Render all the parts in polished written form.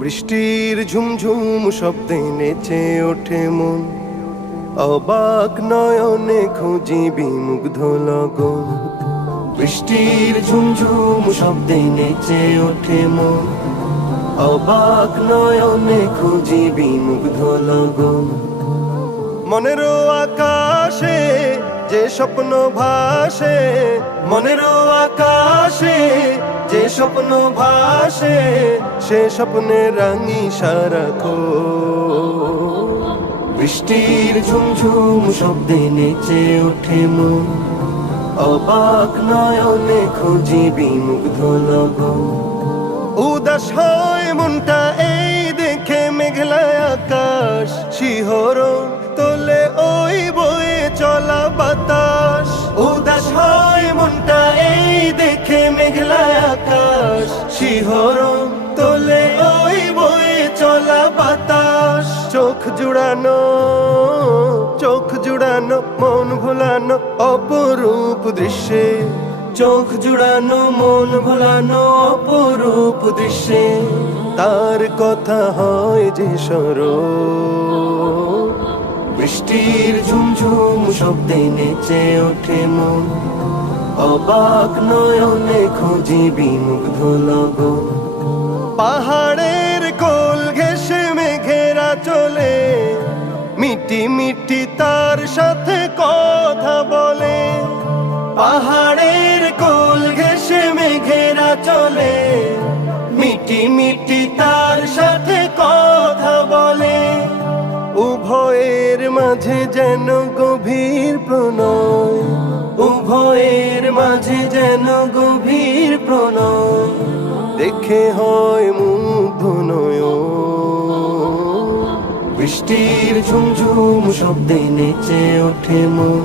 বৃষ্টির ঝুমঝুম শব্দে নেচে ওঠে মন, অবাক নয়নে খুঁজি বিমুগ্ধ লগন। বৃষ্টির ঝুমঝুম শব্দে নেচে ওঠে মন, অবাক নয়নে খুঁজি বিমুগ্ধ লগন। মনের আকাশে যে স্বপ্ন ভাসে, মনের আকাশে যে স্বপ্ন ভাসে, সে স্বপ্নে রাঙি সারাক্ষণ। বৃষ্টির ঝুমঝুম শব্দে নেচে ওঠে মন, অবাক নয়নে খুঁজি বিমুগ্ধ লগন। উদাস হয় মনটা এই দেখে মেঘলা আকাশ, শিহরণ তোলে ওই বয়ে চলা বাতাস। উদাস হয় মনটা এই দেখে মেঘলা আকাশ, শিহরণ তোলে ওই বয়ে চলা বাতাস। চোখ জুড়ানো মন ভোলানো অপরূপ দৃশ্যে, চোখ জুড়ানো মন ভোলানো অপরূপ দৃশ্যে, তার কথা হয় যে স্মরণ। বৃষ্টির ঝুমঝুম শব্দে নেচে ওঠে মন, অবাক নয়নে খুঁজি বিমুগ্ধ লগন। পাহাড়ের কোল ঘেঁষে মেঘেরা চলে, মিটি মিটি তার সাথে কথা বলে। পাহাড়ের কোল ঘেঁষে মেঘেরা চলে, মিটি মিটি তার সাথে কথা বলে। উভয়ের মাঝে যেন গভীর প্রণয়, উভয়ের মাঝে যেন গভীর প্রণয়, দেখে হয় মুগ্ধ নয়ন। বৃষ্টির ঝুমঝুম শব্দে নেচে ওঠে মন,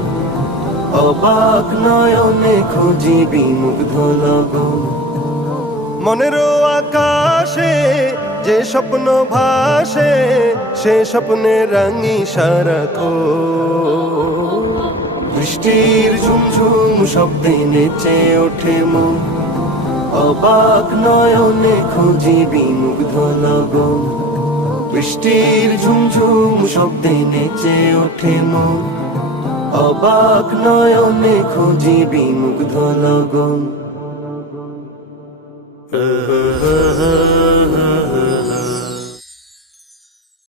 অবাক নয়নে খুঁজি বিমুগ্ধ লগন। মনের আকাশে যে স্বপ্ন ভাসে, সে স্বপ্নে রাঙি সারাক্ষণ। বৃষ্টির ঝুমঝুম শব্দে নেচে ওঠে মন, অবাক নয়নে খুঁজি বিমুগ্ধ লগন। বৃষ্টির ঝুমঝুম শব্দে নেচে ওঠে মন, অবাক নয়নে খুঁজি বিমুগ্ধ লগন।